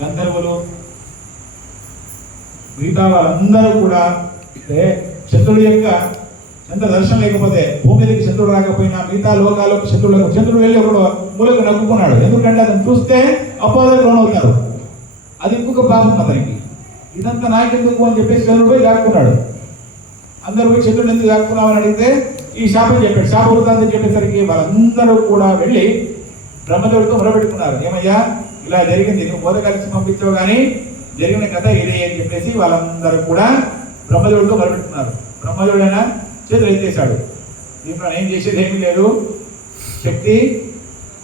గంధర్వులు, మిగతా వాళ్ళందరూ కూడా చంద్రుడి యొక్క చంద్ర దర్శనం లేకపోతే భూమి మీదకి చంద్రుడు రాకపోయినా మిగతా లోకాలకు చంద్రుడు వెళ్ళి ఒకడు మూలకు నవ్వుకున్నాడు. ఎందుకంటే అతను చూస్తే అపోహలకు లోనవుతారు. అది ఇంకొక పాపం అతనికి. ఇదంతా నాకెందుకు అని చెప్పేసి చంద్రుడు పోయి దాక్కున్నాడు. అందరూ పోయి చంద్రుడు ఎందుకు దాక్కున్నామని అడిగితే ఈ శాపం చెప్పాడు. శాప వృత్తాంతం చెప్పేసరికి వాళ్ళందరూ కూడా వెళ్ళి బ్రహ్మదేవుడితో మొరబెట్టుకున్నారు. ఏమయ్యా ఇలా జరిగింది, నువ్వు బోధ కలిసి పంపించావు కానీ జరిగిన కథ ఇదే అని చెప్పేసి వాళ్ళందరూ కూడా బ్రహ్మదేవుడితో మొరబెట్టుకున్నారు. బ్రహ్మదేవుడైనా చేతులు ఎత్తేశాడు. దీంట్లో ఏం చేసేది ఏమీ లేదు, శక్తి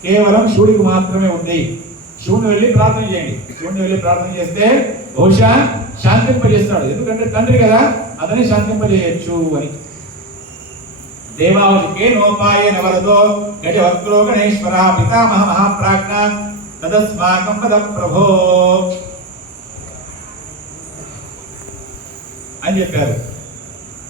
కేవలం శివుడికి మాత్రమే ఉంది. శివుని వెళ్ళి ప్రార్థన చేయండి. శివుని వెళ్ళి ప్రార్థన చేస్తే బహుశా శాంతింపజేస్తాడు. ఎందుకంటే తండ్రి కదా, అతన్ని శాంతింపజేయచ్చు అని. దేవావతికే నోపాయ నవరదో గజవక్త్రో గణేశ్వర పితామహ మహాప్రాజ్ఞ తదస్మాకం పద ప్రభో అని చెప్పారు.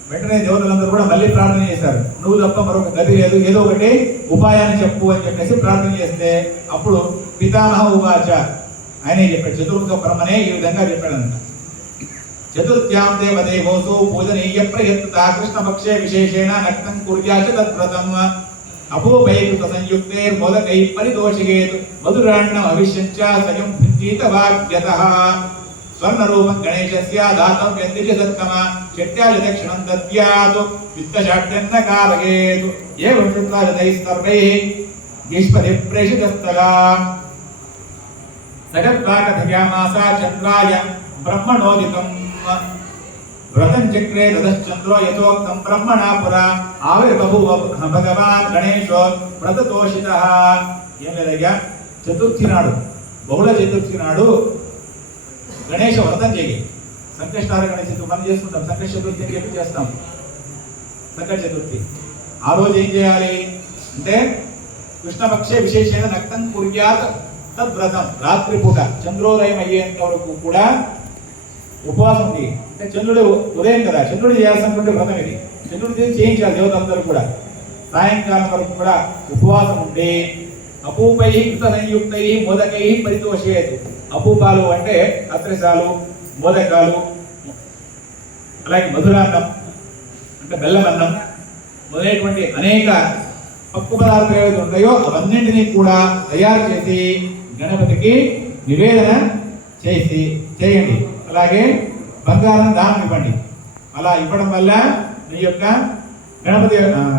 వెంటనే దేవతలందరూ కూడా మళ్ళీ ప్రార్థన చేశారు. నువ్వు తప్ప మరొక గతి లేదు, ఏదో ఒకటి ఉపాయాన్ని చెప్పు అని చెప్పేసి ప్రార్థన చేస్తే అప్పుడు పితామహ ఉవాచ, ఆయనే చెప్పాడు. చతుర్థ బ్రహ్మనే ఈ విధంగా చెప్పాడంట. చతుర్థ్యాం దేవదేవోసు పూజనీయ ప్రయత్త కృష్ణపక్షే విశేషేణ నక్తం కుర్యాచ తద్వ్రతం అపోపైకృత సంయుక్తే మోదకై పరితోషికేత్ మధురాణ్ణం అవిష్యంచ సయం భుంజీత వాగ్యతః స్వర్ణరూపం గణేశస్య దాతవ్యం దిశసత్తమ చట్యాలి దక్షిణం దద్యాత్ విత్తశాట్యన్న కారయేత్ ఏవం చత్వారతైస్తర్వైః ఈశ్వరి ప్రేషితస్తదా సగత్వా కథయామాస చంద్రాయ బ్రహ్మణోదితం వ్రతం చక్రే దదశ్చంద్రో యథోక్తం బ్రహ్మణా పురా ఆవిర్బభూవ భగవాన్ గణేశో వ్రతతోషితః. ఏం లేదయ్యా, చతుర్థి నాడు, బహుళ చతుర్థి నాడు గణేశ వ్రతం చేయి. సంకష్టార గణేశ మనం చేసుకుంటాం, సంకష్ట చతుర్థి అని చెప్పి చేస్తాం. సంకట చతుర్థి ఆ రోజు ఏం చేయాలి అంటే కృష్ణపక్షే విశేషమైన నక్తం కుర్యాత్ తద్వ్రతం. రాత్రిపూట చంద్రోదయం అయ్యేంత వరకు కూడా ఉపవాసం ఉంది. అంటే చంద్రుడు ఉదయం కదా, చంద్రుడు చేయాల్సినటువంటి వ్రతం ఇది. చంద్రుడు చేయించాలి దేవతలందరూ కూడా. సాయంకాలం వరకు కూడా ఉపవాసం ఉండి అపూపై కృత సంయుక్తై మోదకై పరితోషేత్. అపూపాలు అంటే అత్రసాలు, మోదకాలు, అలాగే మధురాన్నం అంటే బెల్లమన్నం మొదలైనటువంటి అనేక పక్కు పదార్థాలు ఏవైతే ఉంటాయో అవన్నింటినీ కూడా తయారు చేసి గణపతికి నివేదన చేయండి. అలాగే బంగారం దానం ఇవ్వండి. అలా ఇవ్వడం వల్ల మీ యొక్క గణపతి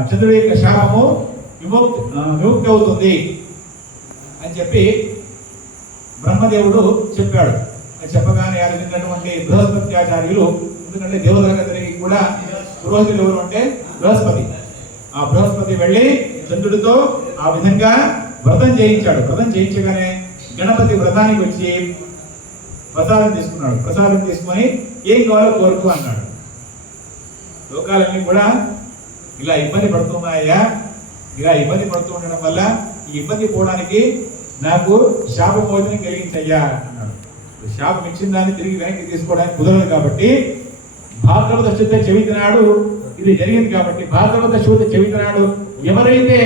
చంద్రుడి యొక్క శాపము విముక్తి అవుతుంది అని చెప్పి బ్రహ్మదేవుడు చెప్పాడు. చెప్పగానే ఆలోచించినటువంటి బృహస్పత్యాచార్యులు, ఎందుకంటే దేవతలందరికీ కూడా పురోహితులు ఎవరు అంటే బృహస్పతి, ఆ బృహస్పతి వెళ్ళి చంద్రుడితో ఆ విధంగా వ్రతం చేయించాడు. వ్రతం చేయించగానే గణపతి వ్రతానికి వచ్చి ప్రసాదం తీసుకున్నాడు. ప్రసాదం తీసుకొని ఏం కావాలో కోరుకు అన్నాడు. లోకాలన్నీ కూడా ఇలా ఇబ్బంది పడుతున్నాయా, ఇలా ఇబ్బంది పడుతూ ఉండడం వల్ల ఈ ఇబ్బంది పోవడానికి నాకు శాపమోచనం కలిగించయ్యా అన్నాడు. శాపం ఇచ్చిన దాన్ని తిరిగి వెనక్కి తీసుకోవడానికి కుదరదు కాబట్టి భాద్రపద శుద్ధ చవితి నాడు ఇది జరిగింది కాబట్టి భాద్రపద శుద్ధ చవితి నాడు ఎవరైతే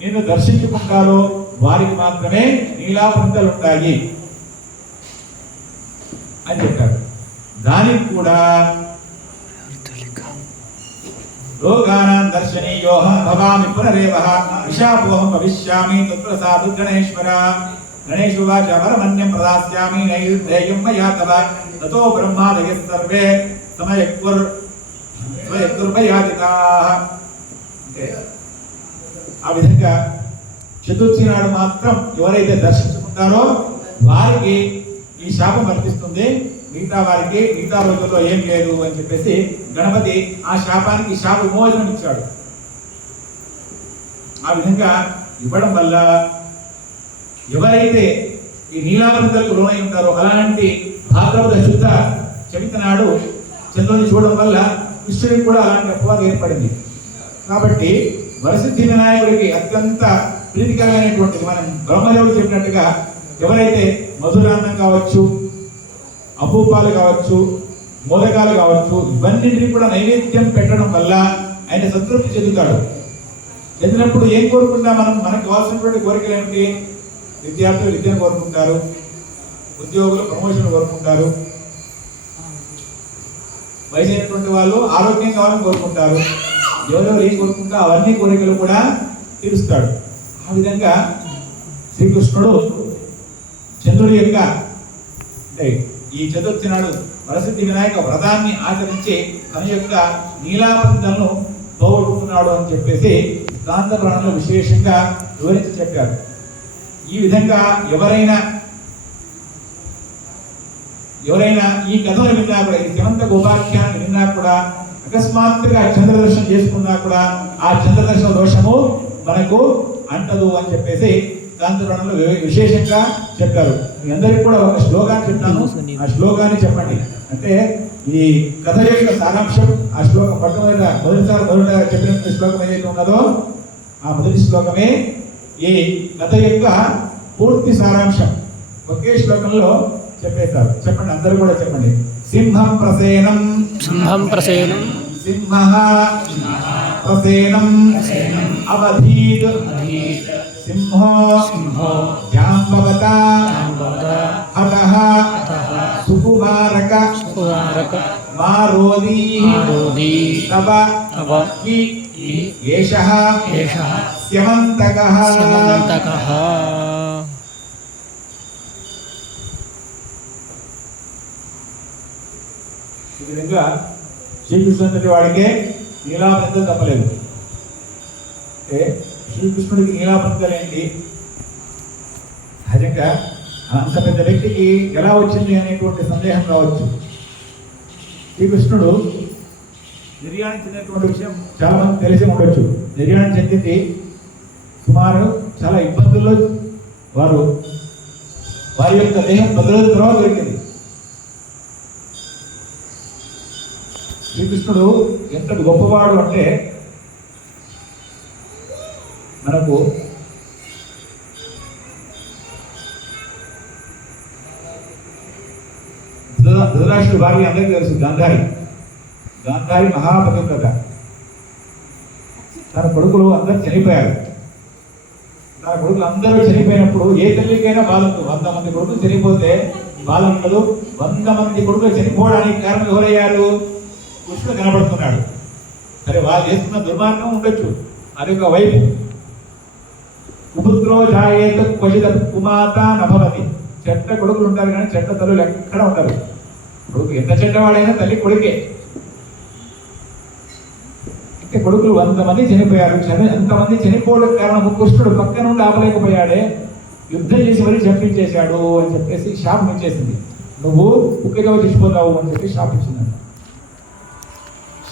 నిన్ను దర్శించుకుంటారో వారికి మాత్రమే నీలాపంతలు ఉంటాయి అని చెప్పారు. దానికి కూడా రోగానాం దర్శనీయోహం భవామి పునరేవః విశాపోహం భవిష్యామి తత్ప్రసాదు గణేశ్వర. గణేశువాచ వరమన్యం ప్రదాస్యామి నైర్ధేయం మయా తవ తతో బ్రహ్మాదయ సర్వే సమయక్కుర్మయాజితాః. ఆ విధంగా చతుర్థి నాడు మాత్రం ఎవరైతే దర్శించుకుంటారో వారికి ఈ శాపం వర్తిస్తుంది, మిగతా వారికి మిగతా రోజుల్లో ఏం లేదు అని చెప్పేసి గణపతి ఆ శాపానికి శాప విమోచనం ఇచ్చాడు. ఆ విధంగా ఇవ్వడం వల్ల ఎవరైతే ఈ నీలావరణకు లోనై ఉంటారో అలాంటి భాద్రపద శుద్ధ చవితి నాడు చంద్రుని చూడడం వల్ల కృష్ణుడికి కూడా అలాంటి అపవాదం ఏర్పడింది. కాబట్టి వరసిద్ధి వినాయకుడికి అత్యంత ప్రీతికరమైనటువంటిది మనం బ్రహ్మదేవుడు చెప్పినట్టుగా ఎవరైతే మధురాన్నం కావచ్చు, అపూపాలు కావచ్చు, మోదకాలు కావచ్చు, ఇవన్నింటినీ కూడా నైవేద్యం పెట్టడం వల్ల ఆయన సంతృప్తి చెందుతాడు. చెందినప్పుడు ఏం కోరుకుంటా మనకు కావాల్సినటువంటి కోరికలు ఏమిటి? విద్యార్థులు విద్యను కోరుకుంటారు, ఉద్యోగులు ప్రమోషన్ కోరుకుంటారు, వయసు అయినటువంటి వాళ్ళు ఆరోగ్యం కావాలని కోరుకుంటారు, ఎవరెవరు ఏం కోరుకుంటా అవన్నీ కోరికలు కూడా తీరుస్తాడు. ఆ విధంగా శ్రీకృష్ణుడు చంద్రుడి యొక్క అంటే ఈ చతుర్థి నాడు వరసిద్ధి వినాయక వ్రతాన్ని ఆచరించి తన యొక్క నీలాపందలను పోగొట్టుకున్నాడు అని చెప్పేసి కాంత పురాణంలో విశేషంగా వివరించి చెప్పారు. ఈ విధంగా ఎవరైనా ఈ కథను విన్నా కూడా, ఈ శ్రీమంత గోపాఖ్యాన్ని విన్నా కూడా అకస్మాత్తుగా చంద్రదర్శనం చేసుకున్నా కూడా ఆ చంద్రదర్శన దోషము మనకు అంటదు అని చెప్పేసి కాంతపురాణంలో విశేషంగా చెప్పారు. మీ అందరికీ కూడా ఒక శ్లోకాన్ని చెప్తాను, ఆ శ్లోకాన్ని చెప్పండి. అంటే ఈ కథ యొక్క సారాంశం ఆ శ్లోకం మొదటిగా చెప్పిన శ్లోకం ఏదైతే ఉన్నదో ఆ మొదటి శ్లోకమే ఈ కథ యొక్క పూర్తి సారాంశం. ఒకే శ్లోకంలో చెప్పేస్తారు. చెప్పండి, అందరూ కూడా చెప్పండి. సింహం ప్రసేనం సింహః ప్రసేనం అవధీత్ సింహో జాంబవత హతః సుకుమారక మారోదీ తవ ఏషః స్యమంతకః. ఈ విధంగా శ్రీకృష్ణుడి వాడికే నీలాపనితం తప్పలేదు. అంటే శ్రీకృష్ణుడికి నీలాపనితలు ఏంటి, సహజంగా అంత పెద్ద వ్యక్తికి ఎలా వచ్చింది అనేటువంటి సందేహం రావచ్చు. శ్రీకృష్ణుడు నిర్యాణం చెందినటువంటి విషయం చాలా మంది తెలిసి ఉండొచ్చు. నిర్యాణం చెందింది సుమారు చాలా ఇబ్బందుల్లో వారి యొక్క దేహం 10 రోజుల తర్వాత దొరికింది. శ్రీకృష్ణుడు ఎంత గొప్పవాడు అంటే మనకు ధృతరాష్ట్రుడి భార్య అందరికీ తెలుసు, గాంధారి మహాపతివ్రత. తన కొడుకులు అందరూ చనిపోయారు. తన కొడుకులు అందరూ చనిపోయినప్పుడు ఏ తల్లికైనా బాధ ఉంటుంది. 100 మంది కొడుకులు చనిపోతే బాధ ఉండదు. 100 మంది కొడుకులు చనిపోవడానికి కారణం ఎవరయ్యారు? కృష్ణుడు కనబడుతున్నాడు. సరే, వాళ్ళు చేస్తున్న దుర్మార్గం ఉండొచ్చు, అది ఒక వైపు. కుపుత్రో జాయేత క్వచిత కుమాత నభవతి. చెడ్డ కొడుకులు ఉంటారు కానీ చెడ్డ తల్లులు ఎక్కడ ఉంటారు. కొడుకు ఎంత చెడ్డవాడైనా తల్లి కొడుకే. అంటే కొడుకులు 100 మంది చనిపోయారు. అంతమంది చనిపోవడానికి కారణం కృష్ణుడు పక్క నుండి ఆపలేకపోయాడే, యుద్ధం చేసి మరీ చంపించేశాడు అని చెప్పేసి శాపం ఇచ్చేసింది. నువ్వు కుక్కగా చచ్చిపోతావు అని చెప్పి శాపం ఇచ్చిందంట.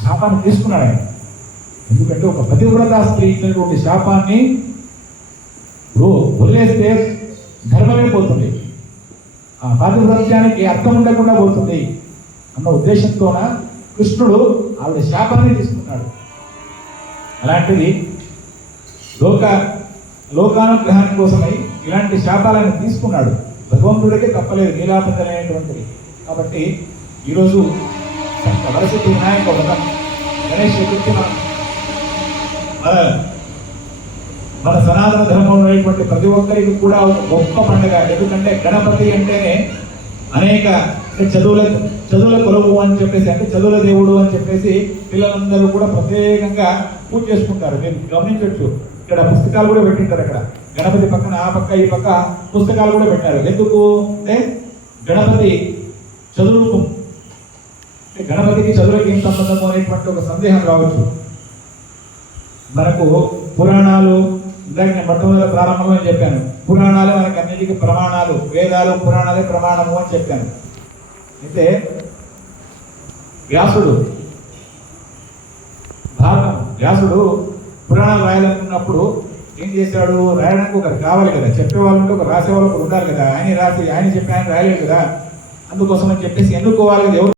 శాపాన్ని తీసుకున్నాడు ఆయన. ఎందుకంటే ఒక పతివ్రత స్త్రీ ఇచ్చినటువంటి శాపాన్ని వదిలేస్తే ధర్మమే పోతుంది, ఆ పాతివ్రత్యానికి అర్థం ఉండకుండా పోతుంది అన్న ఉద్దేశంతోన కృష్ణుడు ఆవిడ శాపాన్ని తీసుకున్నాడు. అలాంటిది లోకానుగ్రహాని కోసమై ఇలాంటి శాపాలను తీసుకున్నాడు. భగవంతుడికే తప్పలేదు నీలాపంతం అనేటువంటిది. కాబట్టి ఈరోజు వరసిద్ధి వినాయక వ్రతం, గణేష్ చతుర్థి మన సనాతన ధర్మంలో ఉన్నటువంటి ప్రతి ఒక్కరికి కూడా ఒక గొప్ప పండుగ. ఎందుకంటే గణపతి అంటేనే అనేక చదువుల కొలువు అని చెప్పేసి, అంటే చదువుల దేవుడు అని చెప్పేసి పిల్లలందరూ కూడా ప్రత్యేకంగా పూజ చేసుకుంటారు. మీరు గమనించవచ్చు, ఇక్కడ పుస్తకాలు కూడా పెట్టింటారు. అక్కడ గణపతి పక్కన ఆ పక్క ఈ పక్క పుస్తకాలు కూడా పెట్టారు. ఎందుకు అంటే గణపతి చదువుకు, గణపతికి చదువులకి ఏం సంబంధం అనేటువంటి ఒక సందేహం రావచ్చు. మనకు పురాణాలు, ఇందాక నేను మొట్టమొదటి ప్రారంభంలో చెప్పాను, పురాణాలే మనకి అన్నిటికీ ప్రమాణాలు, వేదాలు పురాణాలే ప్రమాణము అని చెప్పాను. అయితే వ్యాసుడు పురాణాలు రాయాలనుకున్నప్పుడు ఏం చేశాడు? రాయడానికి ఒకరు కావాలి కదా, చెప్పేవాళ్ళు ఉంటే ఒక రాసేవాళ్ళు ఒకరు ఉండాలి కదా. ఆయన చెప్పి ఆయన రాయలేదు కదా. అందుకోసం అని చెప్పేసి ఎన్నుకోవాలి కదా.